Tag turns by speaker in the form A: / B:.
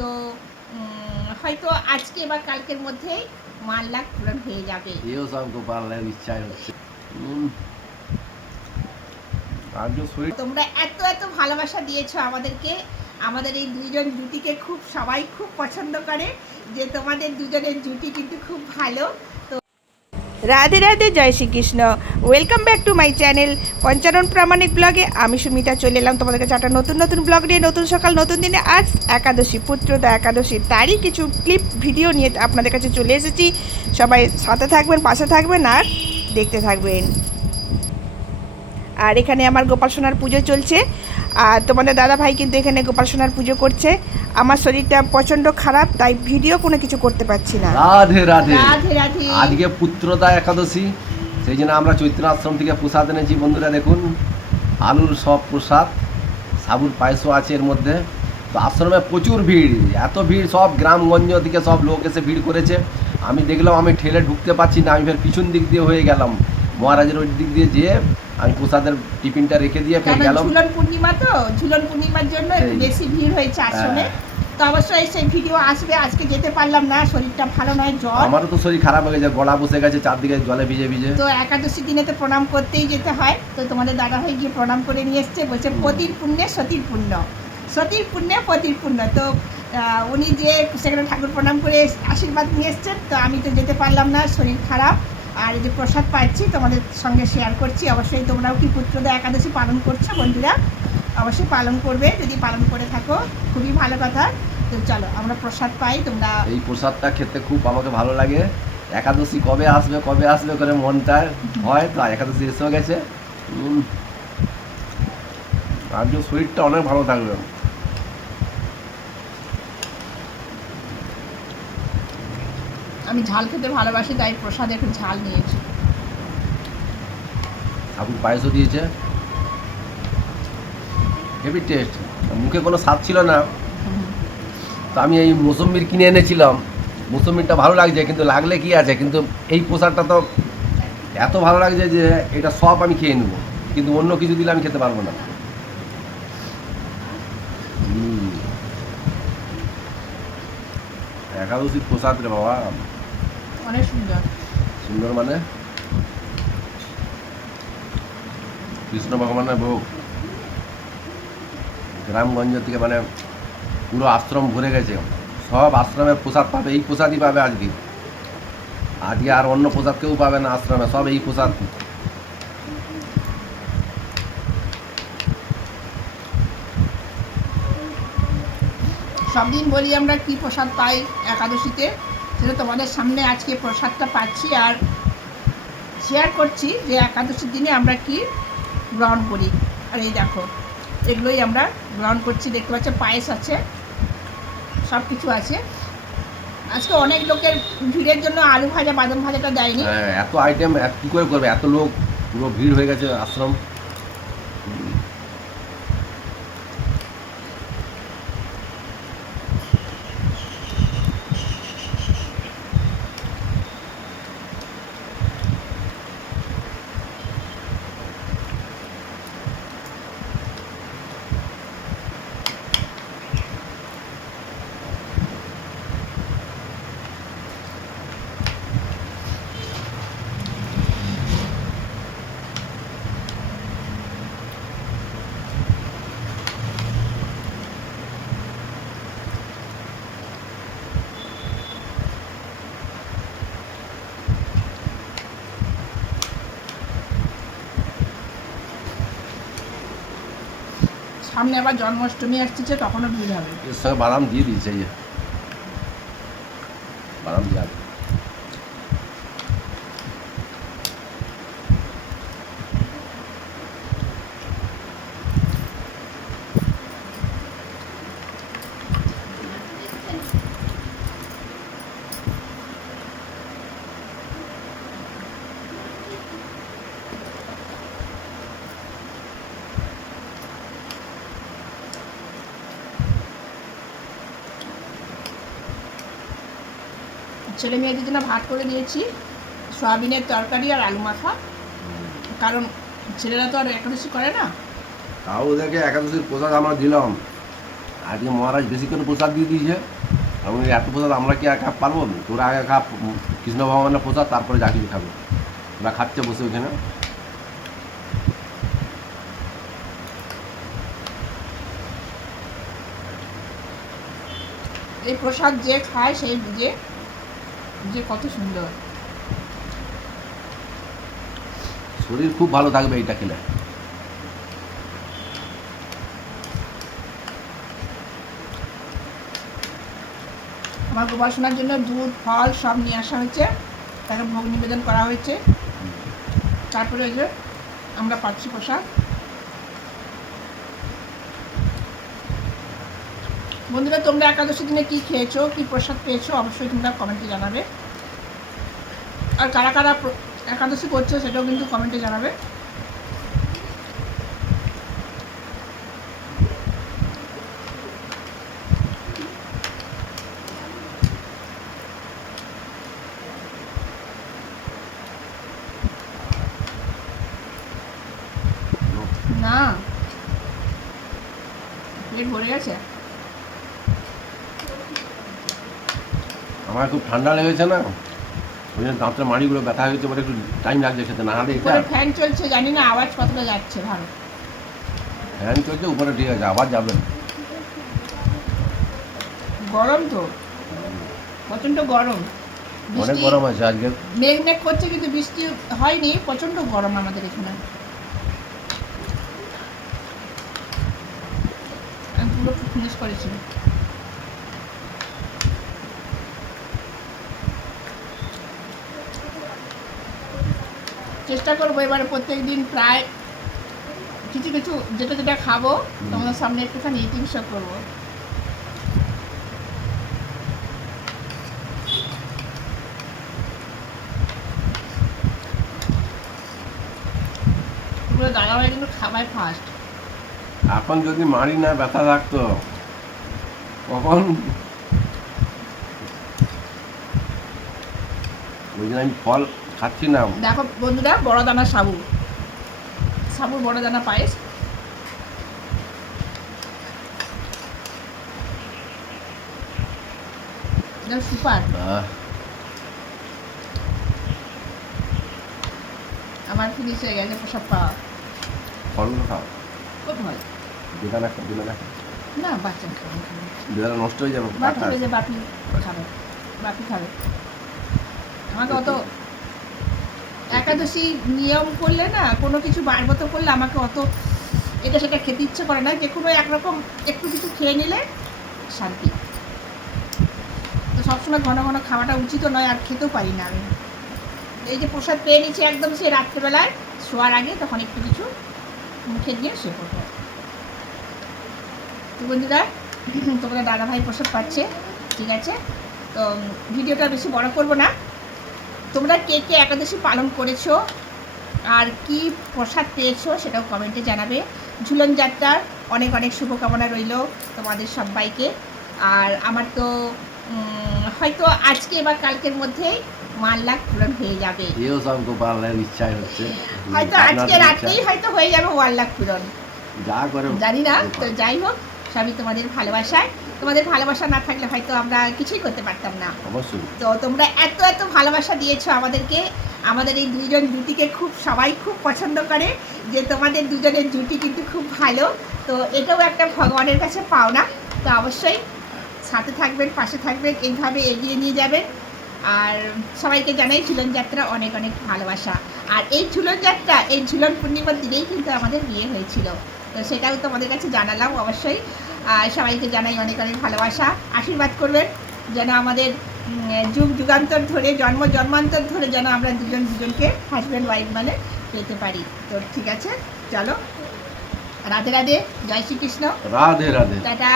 A: তো হয়তো আজকে বা কালকের মধ্যেই মাল লাখ পূরণ হয়ে যাবে।
B: এও সব গোপালের ইচ্ছাই হচ্ছে।
A: তোমরা এত এত ভালোবাসা দিয়েছ আমাদেরকে। আমাদের এই দুইজন জুটিকে খুব সবাই খুব পছন্দ করে যে তোমাদের দুজনের জুটি কিন্তু খুব ভালো। তো রাধে রাধে, জয় Shrikrishna. Welcome back to my channel Panchanan Pramanik ব্লগে আমি সুমিতা, চলে এলাম তোমাদের কাছে একটা নতুন নতুন ব্লগ নিয়ে, নতুন সকাল, নতুন দিনে। আজ একাদশী, পুত্রদা একাদশী, তারই কিছু ক্লিপ ভিডিও নিয়ে আপনাদের কাছে চলে এসেছি। সবাই সাথে থাকবেন, পাশে থাকবেন আর দেখতে থাকবেন। আর এখানে আমার গোপাল সোনার পুজো চলছে। আর তোমাদের দাদা ভাই কিন্তু এখানে গোপাল সোনার পুজো করছে। আমার শরীরটা প্রচণ্ড খারাপ তাই ভিডিও কোনো কিছু করতে পারছি না।
B: রাধে রাধে।
A: রাধে রাধে।
B: আজকে পুত্রদা একাদশী সেই জন্য আমরা চৈত্র আশ্রম থেকে প্রসাদ এনেছি। বন্ধুরা দেখুন আলুর সব প্রসাদ সাবুর পায়েসও আছে এর মধ্যে। তো আশ্রমে প্রচুর ভিড় এত ভিড় সব গ্রামগঞ্জ থেকে সব লোক এসে ভিড় করেছে। আমি দেখলাম আমি ঠেলে ঢুকতে পারছি না আমি ফের পিছন দিক দিয়ে হয়ে গেলাম। মহারাজের ওই দিক দিয়ে যেয়ে আমি প্রসাদের টিফিনটা রেখে দিয়ে ফের গেলাম।
A: ঝুলন পূর্ণিমা তো? ঝুলন পূর্ণিমার জন্য একটু বেশি ভিড় হয়েছে আশ্রমে তো অবশ্যই সেই ভিডিও আসবে আজকে যেতে পারলাম না শরীরটা ভালো নয় জ্বর।
B: আমারও তো শরীর খারাপ হয়ে গেছে গলা বসে গেছে চারদিকে জলে ভিজে ভিজে।
A: তো একাদশী দিনে তো প্রণাম করতেই যেতে হয়। তো তোমাদের দাদা ভাই গিয়ে প্রণাম করে নিয়ে এসছে বলছে পতির পুণ্যে সতীর পুণ্য। সতীর পুণ্যে পতির পুণ্য। তো উনি যে সেখানে ঠাকুর প্রণাম করে আশীর্বাদ নিয়ে এসছেন তো আমি তো যেতে পারলাম না শরীর খারাপ। আর এই যে প্রসাদ পাচ্ছি, তোমাদের সঙ্গে শেয়ার করছি। অবশ্যই তোমরাও কি পুত্রদা একাদশী পালন করছ বন্ধুরা? অবশ্যই পালন করবে, যদি পালন করে থাকো, খুবই ভালো কথা। তো চলো, আমরা প্রসাদ পাই, তোমরা
B: এই প্রসাদটা খেতে খুব আমাকে ভালো লাগে। একাদশী কবে আসবে কবে আসবে করে মনটা হয়, তো একাদশী এসেও গেছে। আজকে শরীরটা অনেক ভালো থাকবে।
A: আমি ঝাল খেতে ভালোবাসি, তাই প্রসাদ একটু ঝাল নিয়েছি।
B: ঠাকুর পায়েসও দিয়েছে। হেভি টেস্ট মুখে কোনো স্বাদ ছিল না। তো আমি এই মৌসম্বির কিনে এনেছিলাম। মৌসম্বিরটা ভালো লাগছে, কিন্তু লাগলে কি আছে? কিন্তু এই প্রসাদটা তো এত ভালো লাগছে যে এটা সব আমি খেয়ে নেব। কিন্তু অন্য কিছু দিলে আমি খেতে পারব না। হুম। একাদশীর প্রসাদ রে বাবা।
A: অনেক সুন্দর।
B: সুন্দর মানে? কৃষ্ণ ভগবানের ভোগ গ্রামগঞ্জ থেকে মানে পুরো আশ্রম ভরে গেছে। সব আশ্রমে প্রসাদ পাবে এই প্রসাদই পাবে আজকে। আজকে আর অন্য প্রসাদ কেউ পাবে না আশ্রমে সব এই প্রসাদ।
A: সব দিন বলি আমরা কি প্রসাদ পাই একাদশীতে? সেটা তোমাদের সামনে আজকে প্রসাদটা পাচ্ছি আর শেয়ার করছি যে একাদশীর দিনে আমরা কি গ্রহণ করি। আর এই দেখো এগুলোই আমরা গ্রহণ করছি দেখতে পাচ্ছ পায়েস আছে সব কিছু আছে। আজকে অনেক লোকের ভিড়ের জন্য আলু ভাজা বাদাম ভাজাটা দেয়নি।
B: হ্যাঁ, এত আইটেম কী করে করবে? এত লোক পুরো ভিড় হয়ে গেছে আশ্রম।
A: সামনে আবার জন্মাষ্টমী আসছে তখনও ভিড় হবে
B: এর বাদাম দিয়ে দিয়েছে বাদাম দিয়ে আছে।
A: ছেলে মেয়েদের জন্য ভাত করে দিয়েছি সয়াবিনের তরকারি আর আলু মাখা। কারণ ছেলেরা তো আর একাদশী করে না।
B: তাও ওদেরকে একাদশীর প্রসাদ আমরা দিলাম। আজকে মহারাজ বেশি করে প্রসাদ দিয়ে দিয়েছে। আমি এত প্রসাদ আমরা কি একা পারব তোরা আগে খা উম, কৃষ্ণ ভগবানের প্রসাদ তারপরে যা কিছু খাব। ওরা খাচ্ছে বসে ওখানে
A: এই প্রসাদ যে খায় সেই বুঝে যে কত সুন্দর।
B: শরীর খুব ভালো থাকবে এইটা খেলে।
A: আমার উপাসনার জন্য দুধ ফল সব নিয়ে আসা হয়েছে। তাকে ভোগ নিবেদন করা হয়েছে। তারপরে ওই যে আমরা পাচ্ছি প্রসাদ। বন্ধুরা, তোমরা একাদশী দিনে কি খেয়েছো, কি প্রসাদ পেয়েছ, অবশ্যই তোমরা কমেন্টে জানাবে। আর কারা কারা একাদশী করছ সেটাও কিন্তু কমেন্টে জানাবে। না ভরে গেছে?
B: আমার খুব ঠান্ডা লেগেছে না। ওই জন্য দাঁতের মাড়িগুলো ব্যথা হয়েছে বলে একটু টাইম লাগছে খেতে। না হলে এটা
A: ফ্যান চলছে জানি না আওয়াজ কতটা যাচ্ছে ভালো।
B: ফ্যান চলছে উপরে ঠিক আছে আবার যাবেন
A: গরম তো। প্রচণ্ড গরম।
B: অনেক গরম আছে আজকে।
A: মেঘ মেঘ করছে কিন্তু বৃষ্টি হয়নি প্রচণ্ড গরম আমাদের এখানে। পুরো ফিনিশ করেছি। চেষ্টা করব এবারে প্রত্যেক দিন প্রায় কিছু কিছু যেটা যেটা খাব, তোমাদের সামনে একটুখানি ইটিং শো করব। দাদাভাই কিন্তু খাবার ফার্স্ট
B: এখন যদি মারি না ব্যথা থাকতো কখন? ওই ফল খাচ্ছি না।
A: দেখো বন্ধুরা বড় দানা সাবু। সাবুর বড় দানা পায়েস সুপার। আমার ফিনিশ হয়ে গেছে প্রসাদ পাওয়া।
B: ফলগুলো খাও?
A: খুব ভালো
B: বেদানা বেদানা
A: না বাচ্চা
B: বেদানা নষ্ট হয়ে যাবে
A: বাপি
B: কাটা
A: যে বাপি খাবে। বাপি খাবে। আমাকে অত একাদশী নিয়ম করলে না, কোনো কিছু বারবত করলে আমাকে অত এটা সেটা খেতে ইচ্ছে করে না। যে কোনো একরকম একটু কিছু খেয়ে নিলে শান্তি। তো সবসময় ঘন ঘন খাওয়াটা উচিত নয়, আর খেতেও পারি না আমি। এই যে প্রসাদ পেয়ে নিচ্ছি একদম সে রাত্রেবেলায়, শোয়ার আগে তখন একটু কিছু মুখে দিয়ে শুয়ে পড়ব। তো বন্ধুরা তোমরা দাদাভাই প্রসাদ পাচ্ছে, ঠিক আছে? তো ভিডিওটা বেশি বড় করব না। তোমরা কে কে একাদশী পালন করেছ আর কি প্রসাদ পেয়েছ সেটাও কমেন্টে জানাবে। ঝুলন যাত্রার অনেক অনেক শুভকামনা রইল তোমাদের সবাইকে। আর আমার তো হয়তো আজকে বা কালকের মধ্যেই মান লাখ পূরণ হয়ে যাবে। হয়তো আজকে। রাত্রেই হয়তো হয়ে যাবে ওয়ান লাখ পূরণ।
B: যা করে
A: জানি না তো যাই হোক সবই তোমাদের ভালোবাসায়। তোমাদের ভালোবাসা না থাকলে হয়তো আমরা কিছুই করতে পারতাম না।
B: অবশ্যই।
A: তো তোমরা এত এত ভালোবাসা দিয়েছ আমাদেরকে। আমাদের এই দুজন জুটিকে খুব সবাই খুব পছন্দ করে যে তোমাদের দুজনের জুটি কিন্তু খুব ভালো। তো এটাও একটা ভগবানের কাছে পাওনা। তো অবশ্যই সাথে থাকবেন পাশে থাকবেন এইভাবে এগিয়ে নিয়ে যাবেন। আর সবাইকে জানাই ঝুলন যাত্রা অনেক অনেক ভালোবাসা। আর এই ঝুলন যাত্রা এই ঝুলন পূর্ণিমার দিনেই কিন্তু আমাদের বিয়ে হয়েছিল। তো সেটাও তোমাদের কাছে জানালাম অবশ্যই। সবাইকে জানাই অনেক অনেক ভালোবাসা আশীর্বাদ করবেন যেন আমাদের যুগ যুগান্তর ধরে জন্ম জন্মান্তর ধরে যেন আমরা দুজন দুজনকে হাজব্যান্ড ওয়াইফ মানে পেতে পারি। তো ঠিক আছে চলো। রাধে রাধে জয় শ্রীকৃষ্ণ।
B: রাধে রাধে।
A: টাটা।